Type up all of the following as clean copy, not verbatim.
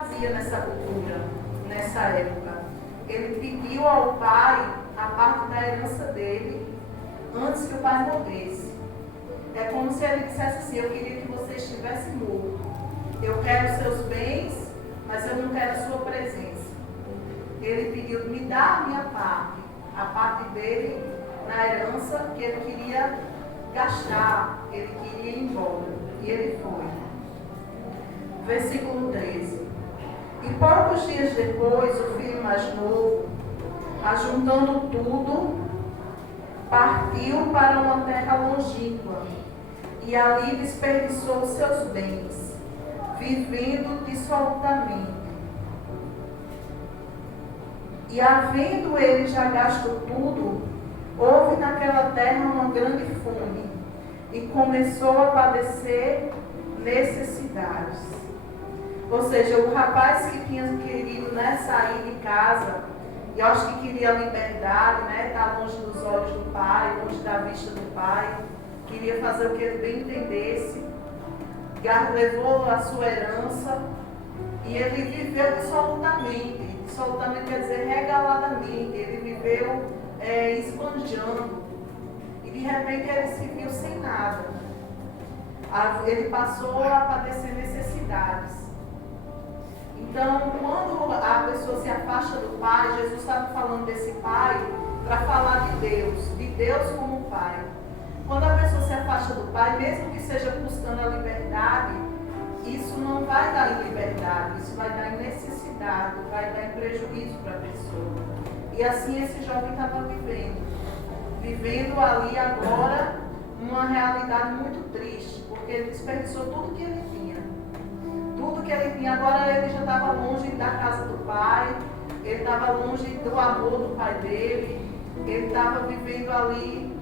fazia nessa cultura, nessa época. Ele pediu ao pai a parte da herança dele antes que o pai morresse. É como se ele dissesse assim: eu queria que você estivesse morto. Eu quero seus bens, mas eu não quero a sua presença. Ele pediu: me dá a minha parte, a parte dele na herança que ele queria gastar, ele queria ir embora. E ele foi. Versículo 13. E poucos dias depois, o filho mais novo, ajuntando tudo, partiu para uma terra longínqua e ali desperdiçou seus bens, vivendo dissolutamente. E havendo ele já gasto tudo, houve naquela terra uma grande fome e começou a padecer necessidades. Ou seja, o rapaz que tinha querido sair de casa, e eu acho que queria liberdade, estar longe dos olhos do pai, longe da vista do pai, queria fazer o que ele bem entendesse, levou a sua herança e ele viveu dissolutamente. Dissolutamente quer dizer regaladamente. Ele viveu esbanjando. E de repente ele se viu sem nada. Ele passou a padecer necessidades. Então, quando a pessoa se afasta do pai, Jesus estava falando desse pai para falar de Deus como pai. Quando a pessoa se afasta do pai, mesmo que seja buscando a liberdade, isso não vai dar em liberdade, isso vai dar em necessidade, vai dar em prejuízo para a pessoa. E assim esse jovem estava vivendo ali agora uma realidade muito triste, porque ele desperdiçou tudo que ele tinha. Tudo que ele tinha, agora ele já estava longe da casa do pai, ele estava longe do amor do pai dele, ele estava vivendo ali,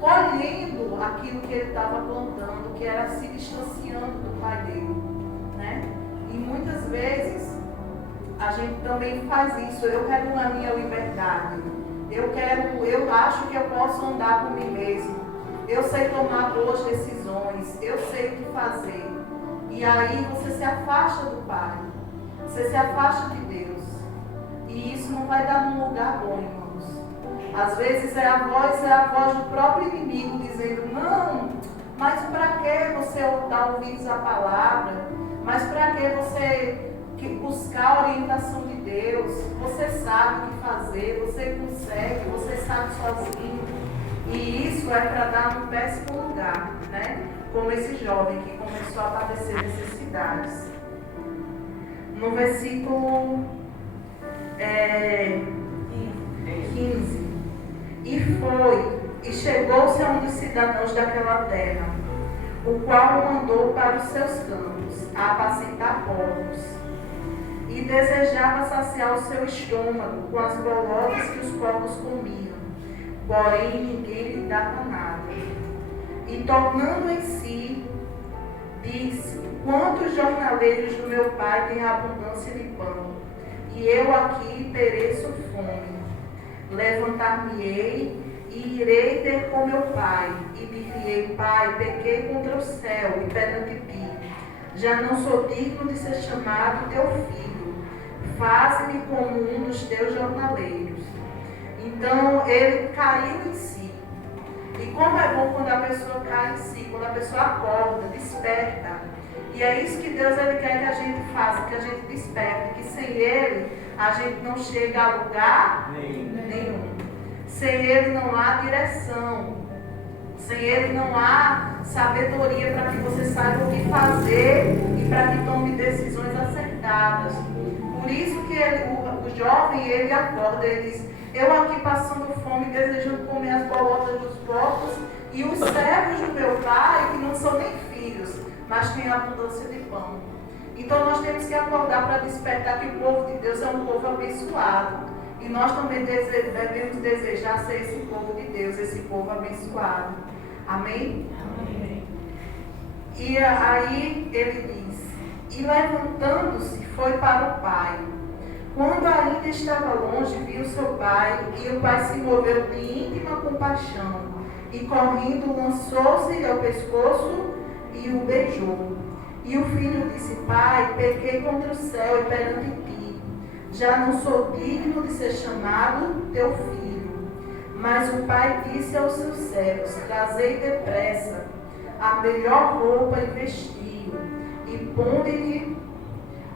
colhendo aquilo que ele estava plantando, que era se distanciando do pai dele. E muitas vezes a gente também faz isso. Eu quero a minha liberdade, eu acho que eu posso andar por mim mesmo, eu sei tomar boas decisões, eu sei o que fazer. E aí você se afasta do Pai, você se afasta de Deus. E isso não vai dar num lugar bom, irmãos. Às vezes é a voz do próprio inimigo dizendo: não, mas para que você dar ouvidos à palavra? Mas para que você buscar a orientação de Deus? Você sabe o que fazer, você consegue, você sabe sozinho. E isso é para dar num péssimo lugar, como esse jovem que começou a padecer necessidades. No versículo 15. E chegou-se a um dos cidadãos daquela terra, o qual o mandou para os seus campos, a apacentar porcos. E desejava saciar o seu estômago com as bolotas que os porcos comiam, porém ninguém lhe dava nada. E tornando em si, disse: quantos jornaleiros do meu pai têm abundância de pão, e eu aqui pereço fome. Levantar-me-ei e irei ter com meu pai, e dir-lhe-ei: Pai, pequei contra o céu e perante ti, já não sou digno de ser chamado teu filho, faze-me como um dos teus jornaleiros. Então ele caiu em si. E como é bom quando a pessoa cai em si, quando a pessoa acorda, desperta. E é isso que Deus quer que a gente faça, que a gente desperte, que sem Ele a gente não chega a lugar nenhum. Sem Ele não há direção. Sem Ele não há sabedoria para que você saiba o que fazer e para que tome decisões acertadas. Por isso que o jovem, ele acorda, ele diz: eu aqui passando fome, desejando comer as bolotas dos porcos, e os servos do meu pai, que não são nem filhos, mas têm abundância de pão. Então nós temos que acordar para despertar que o povo de Deus é um povo abençoado. E nós também devemos desejar ser esse povo de Deus, esse povo abençoado. Amém? Amém. E aí ele diz: e levantando-se, foi para o pai. Quando ainda estava longe, viu seu pai, e o pai se moveu de íntima compaixão, e correndo lançou-se ao pescoço e o beijou. E o filho disse: Pai, pequei contra o céu e perante ti. Já não sou digno de ser chamado teu filho. Mas o pai disse aos seus servos: Trazei depressa a melhor roupa e vestiu, e ponde-lhe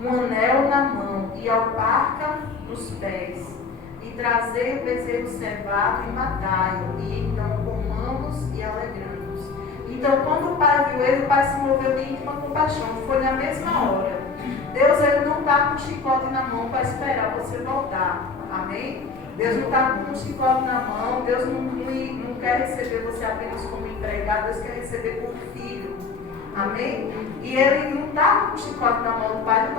um anel na mão e alparca nos pés. E trazei o bezerro cevado e matai-o, e então comamos e alegramos. Então, quando o pai viu ele, o pai se moveu de íntima compaixão. Foi na mesma hora. Deus, ele não está com um chicote na mão para esperar você voltar. Amém? Deus não está com um chicote na mão. Deus não quer receber você apenas como empregado. Deus quer receber como filho. Amém? E ele não estava com um chicote na mão do pai.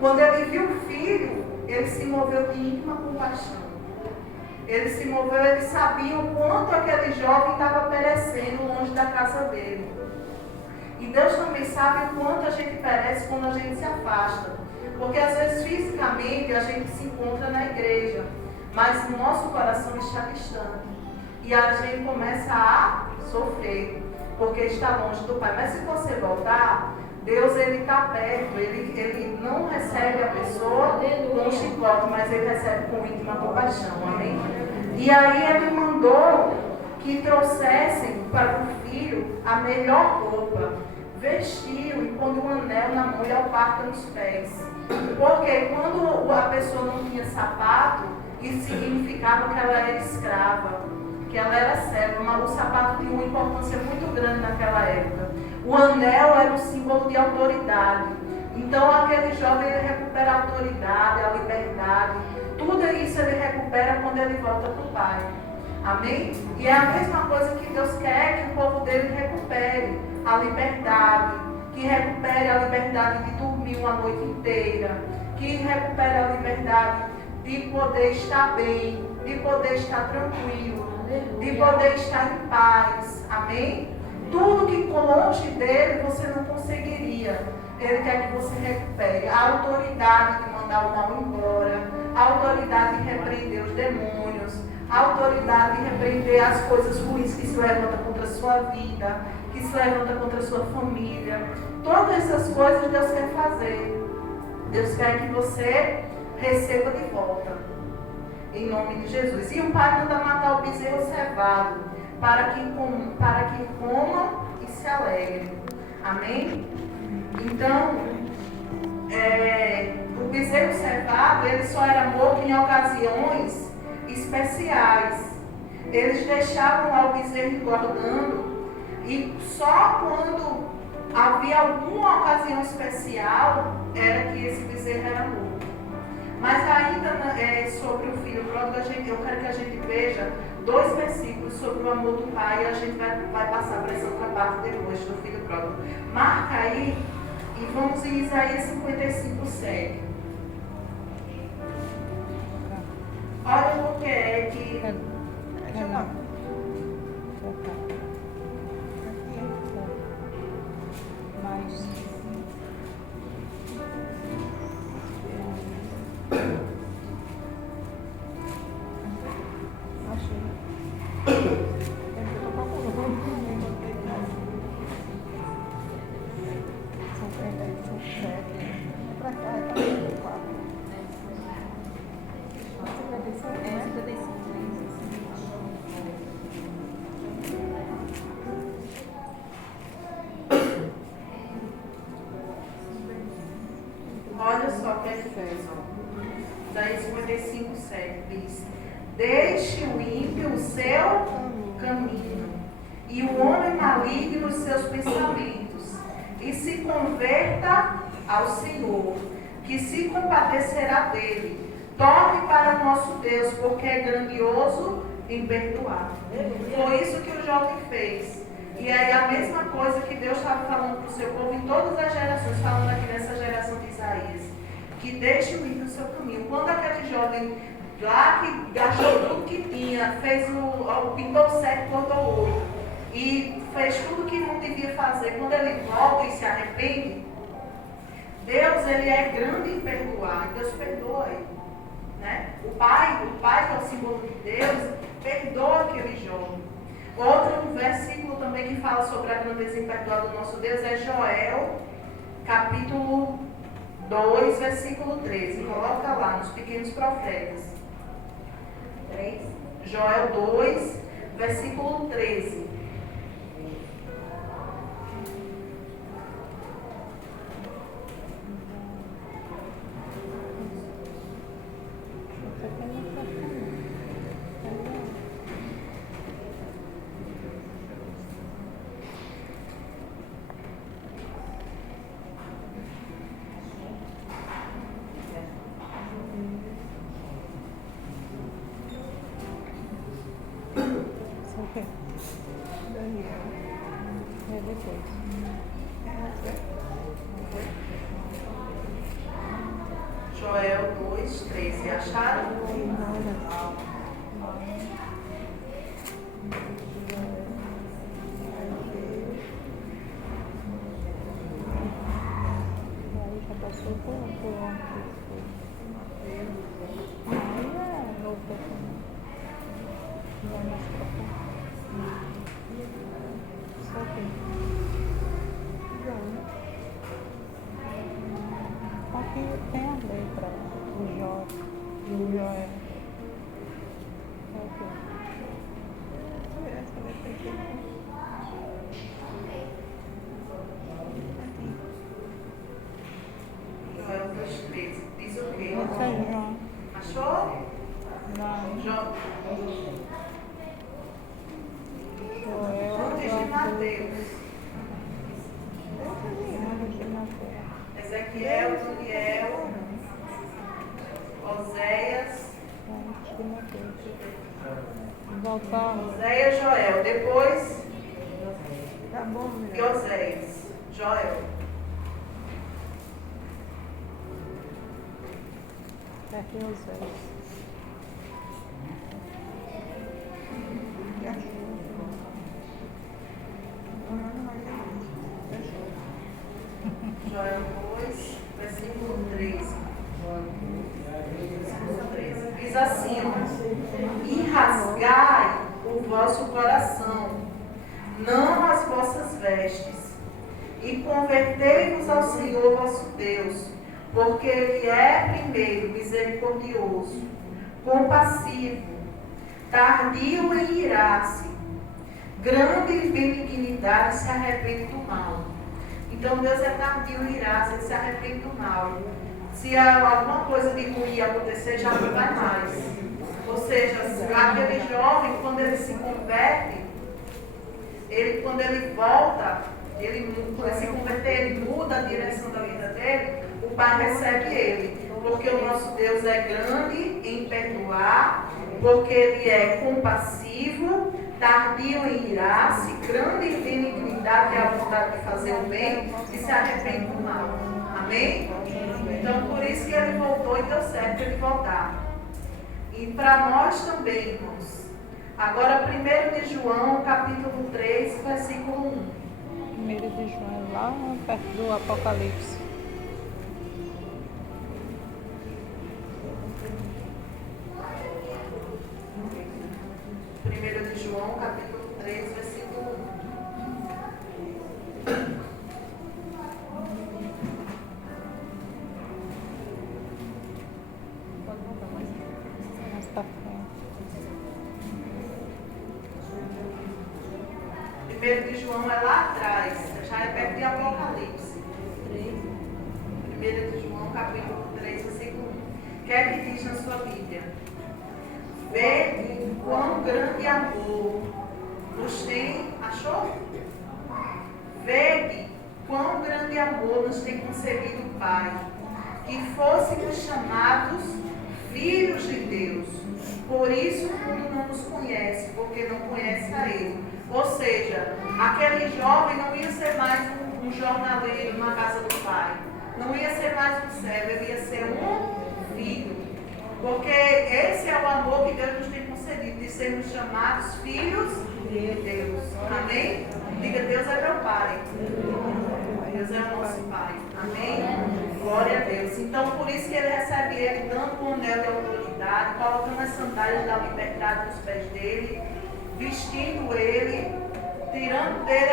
Quando ele viu o filho, ele se moveu de íntima compaixão. Ele se moveu, ele sabia o quanto aquele jovem estava perecendo longe da casa dele. E Deus também sabe o quanto a gente perece quando a gente se afasta. Porque às vezes fisicamente a gente se encontra na igreja, mas o nosso coração está distante. E a gente começa a sofrer, porque está longe do Pai. Mas se você voltar, Deus ele está perto, ele não recebe a pessoa com um chicote, mas ele recebe com íntima compaixão, amém? E aí ele mandou que trouxessem para o filho a melhor roupa, vestiu e pondo um anel na mão e alparca nos pés. Porque quando a pessoa não tinha sapato, isso significava que ela era escrava, que ela era serva, mas o sapato tinha uma importância muito grande naquela época. O anel era um símbolo de autoridade. Então aquele jovem ele recupera a autoridade, a liberdade. Tudo isso ele recupera quando ele volta para o Pai. Amém? E é a mesma coisa que Deus quer que o povo dele recupere a liberdade. Que recupere a liberdade de dormir uma noite inteira. Que recupere a liberdade de poder estar bem, de poder estar tranquilo, de poder estar em paz. Amém? Tudo que longe dele você não conseguiria. Ele quer que você recupere a autoridade de mandar o mal embora, a autoridade de repreender os demônios, a autoridade de repreender as coisas ruins que se levantam contra a sua vida, que se levantam contra a sua família. Todas essas coisas Deus quer fazer. Deus quer que você receba de volta. Em nome de Jesus. E o pai manda matar o bezerro cevado, para que comam e se alegrem. Amém? Então, o bezerro cevado, ele só era morto em ocasiões especiais. Eles deixavam lá o bezerro engordando e só quando havia alguma ocasião especial era que esse bezerro era morto. Mas ainda sobre o filho pródigo, eu quero que a gente veja 2 versículos sobre o amor do pai e a gente vai passar para essa outra parte depois do filho pródigo. Marca aí e vamos em Isaías 55:7. Olha o que é que... Olha só o que é que fez, ó. Daí 55:7 diz: Deixe o ímpio o seu caminho, e o homem maligno os seus pensamentos, e se converta ao Senhor, que se compadecerá dele. Torne para o nosso Deus, porque é grandioso em perdoar. Foi isso que o jovem fez. E aí a mesma coisa que Deus estava falando para o seu povo em todas as gerações, falando aqui nessa geração de Isaías, que deixe o ímpio o seu caminho. Quando aquele jovem lá que gastou tudo que tinha, fez pintou 7, cortou 8 e fez tudo que não devia fazer, quando ele volta e se arrepende, Deus ele é grande em perdoar, e Deus perdoa ele, né? O pai que é o símbolo de Deus, perdoa aquele jovem. Outro versículo também que fala sobre a grandeza imperdoável do nosso Deus é Joel capítulo 2, versículo 13. Coloca lá, nos pequenos profetas. 3. Joel 2, versículo 13. Joel 2, 13. Acharam? Aqui tem a letra do Jó, do Joel. Ok. Essa letra aqui. Joel 2, 13. Diz o quê? Esse é João. Achou? Não. Joel Joel. de Mateus. Ezequiel, Daniel, Oséias. Voltar. Oséias, Joel. Depois, Tá bom, meu. e Oséias. Joel. Aqui é Oséias. Joel 2, versículo 13. Versículo 13. Diz assim: e rasgai o vosso coração, não as vossas vestes, e convertei-vos ao Senhor vosso Deus, porque Ele é primeiro misericordioso, compassivo, tardio em irar-se, grande em benignidade, se arrepende do mal. Então Deus é tardio em irar-se, Ele se arrepende do mal. Se alguma coisa de ruim acontecer, já não vai mais. Ou seja, aquele jovem, quando ele se converte, quando ele volta, ele se converter, ele muda a direção da vida dele, o Pai recebe ele. Porque o nosso Deus é grande em perdoar, porque Ele é compassivo, tardio em irar-se, grande em benignidade, é a vontade de fazer o bem e se arrepende do mal. Amém? Então, por isso que ele voltou e deu certo ele voltar. E para nós também, irmãos. Agora, 1 de João, capítulo 3, versículo 1. 1 de João, lá perto do Apocalipse. 1 de João, capítulo 3, versículo 1. Mais pra frente. 1 de João é lá atrás, já é perto de Apocalipse. 1 de João, capítulo 3, versículo 1. O que é que diz na sua Bíblia? Vede quão grande amor nos tem, achou? Vede quão grande amor nos tem concedido o Pai, que fôssemos chamados filhos de Deus. Por isso o mundo não nos conhece, porque não conhece a Ele. Ou seja, aquele jovem não ia ser mais um jornaleiro na casa do Pai. Não ia ser mais um servo, ele ia ser um filho. Porque esse é o amor que Deus nos tem concedido, de sermos chamados filhos de Deus. Amém? Diga, Deus é meu Pai. Deus é o nosso Pai. Amém? Glória a Deus. Então, por isso que ele recebe ele, dando um anel de autoridade, colocando as sandálias da liberdade nos pés dele, vestindo ele tirando dele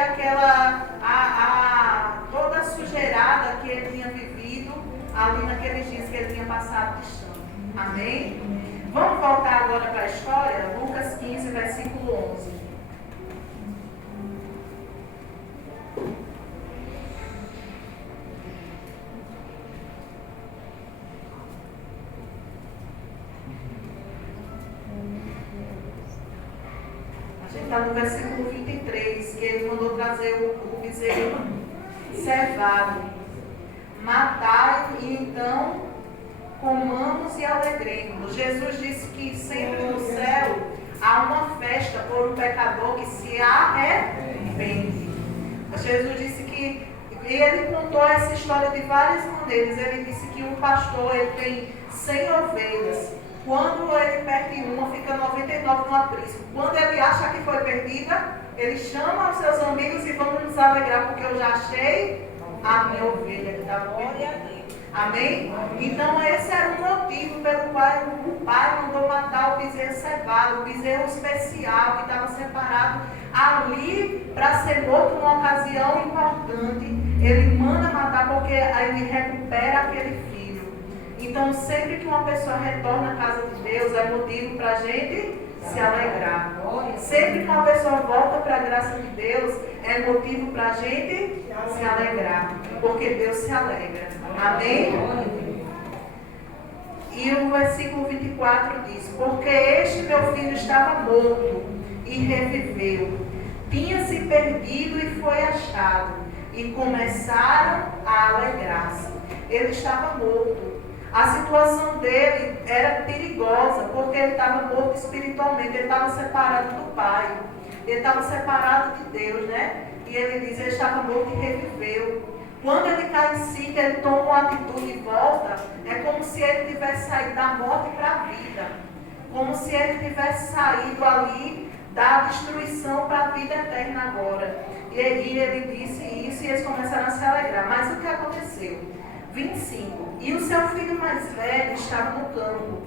toda a sujeirada que ele tinha vivido ali naqueles dias que ele tinha passado distante. Amém? Vamos voltar agora para a história, Lucas 15, versículo 11. A gente está no versículo 23, que ele mandou trazer o bezerro cevado. Matai e então comamos e alegremos. Jesus disse que sempre no céu há uma festa por um pecador que se arrepende. Jesus disse que, e ele contou essa história de várias maneiras. Ele disse que um pastor ele tem 100 ovelhas. Quando ele perde uma, fica 99 no aprisco. Quando ele acha que foi perdida, ele chama os seus amigos e vamos nos alegrar, porque eu já achei a minha ovelha que estava perdida. Amém? Então esse era o motivo pelo qual o pai mandou matar o bezerro cevado, o bezerro especial que estava separado ali para ser morto numa ocasião importante. Ele manda matar porque aí ele recupera aquele filho. Então sempre que uma pessoa retorna à casa de Deus é motivo para a gente se alegrar. Sempre que uma pessoa volta para a graça de Deus é motivo para a gente se alegrar, porque Deus se alegra. Amém? E o versículo 24 diz: porque este meu filho estava morto e reviveu, tinha se perdido e foi achado, e começaram a alegrar-se. Ele estava morto. A situação dele era perigosa, porque ele estava morto espiritualmente, ele estava separado do Pai, ele estava separado de Deus, né? E ele diz, ele estava morto e reviveu. Quando ele cai em si, que ele toma uma atitude e volta, é como se ele tivesse saído da morte para a vida. Como se ele tivesse saído ali da destruição para a vida eterna agora. E ele disse isso e eles começaram a se alegrar. Mas o que aconteceu? 25. E o seu filho mais velho estava no campo.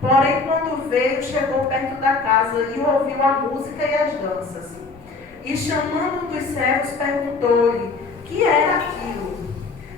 Porém, quando veio, chegou perto da casa e ouviu a música e as danças. E chamando um dos servos, perguntou-lhe: que era aquilo?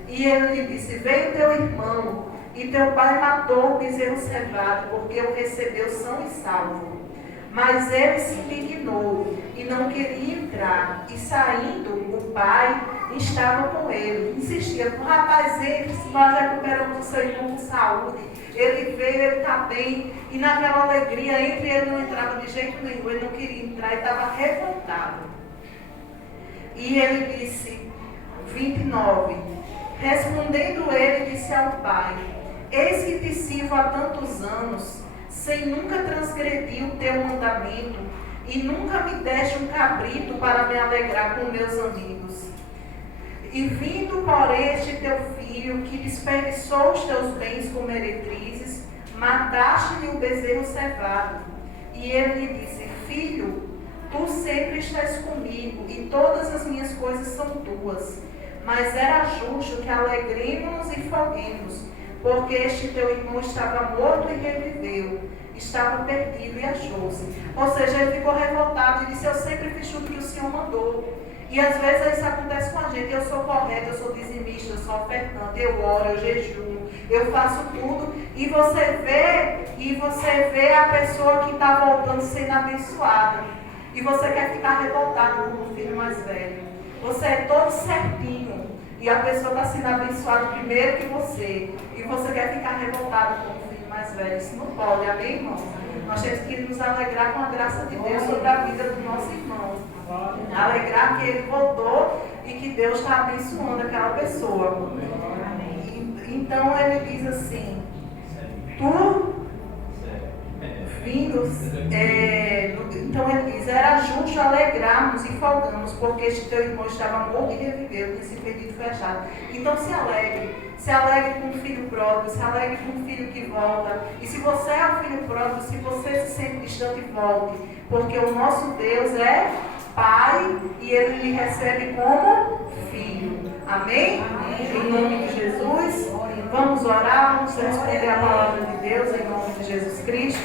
E ele lhe disse: veio teu irmão, e teu pai matou o bezerro cevado, porque o recebeu são e salvo. Mas ele se indignou e não queria entrar. E saindo, o pai estava com ele. Insistia: rapaz, entre, se nós recuperamos o seu irmão com saúde. Ele veio, ele está bem. E naquela alegria, entre ele não entrava de jeito nenhum. Ele não queria entrar, ele estava revoltado. E ele disse, 29, respondendo ele, disse ao pai: eis que te sirvo há tantos anos, sem nunca transgredir o teu mandamento, e nunca me deste um cabrito para me alegrar com meus amigos. E vindo, porém, este teu filho, que desperdiçou os teus bens com meretrizes, mataste-lhe o bezerro cevado. E ele lhe disse: filho, tu sempre estás comigo, e todas as minhas coisas são tuas. Mas era justo que alegremos e folguemos, porque este teu irmão estava morto e reviveu, estava perdido e achou-se. Ou seja, ele ficou revoltado e disse: eu sempre fiz tudo que o Senhor mandou. E às vezes isso acontece com a gente. Eu sou correta, eu sou dizimista, eu sou ofertante, eu oro, eu jejuo, eu faço tudo. E você vê a pessoa que está voltando sendo abençoada. E você quer ficar revoltado com o filho mais velho. Você é todo certinho. E a pessoa está sendo abençoada primeiro que você. E você quer ficar revoltado com o filho mais velho. Isso não pode, amém, irmãos? Nós temos que nos alegrar com a graça de Deus sobre a vida do nosso irmão. Alegrar que ele voltou e que Deus está abençoando aquela pessoa. Então ele diz assim: então ele diz: era justo alegrarmos e folgamos, porque este teu irmão estava morto e reviveu, tinha se perdido e foi achado. Então se alegre com o filho pródigo, se alegre com o filho que volta. E se você é o filho pródigo, se você se sente distante, volte, porque o nosso Deus é Pai e Ele lhe recebe como filho. Amém? Amém. Em nome de Jesus, vamos orar, vamos responder a palavra de Deus em nome de Jesus Cristo.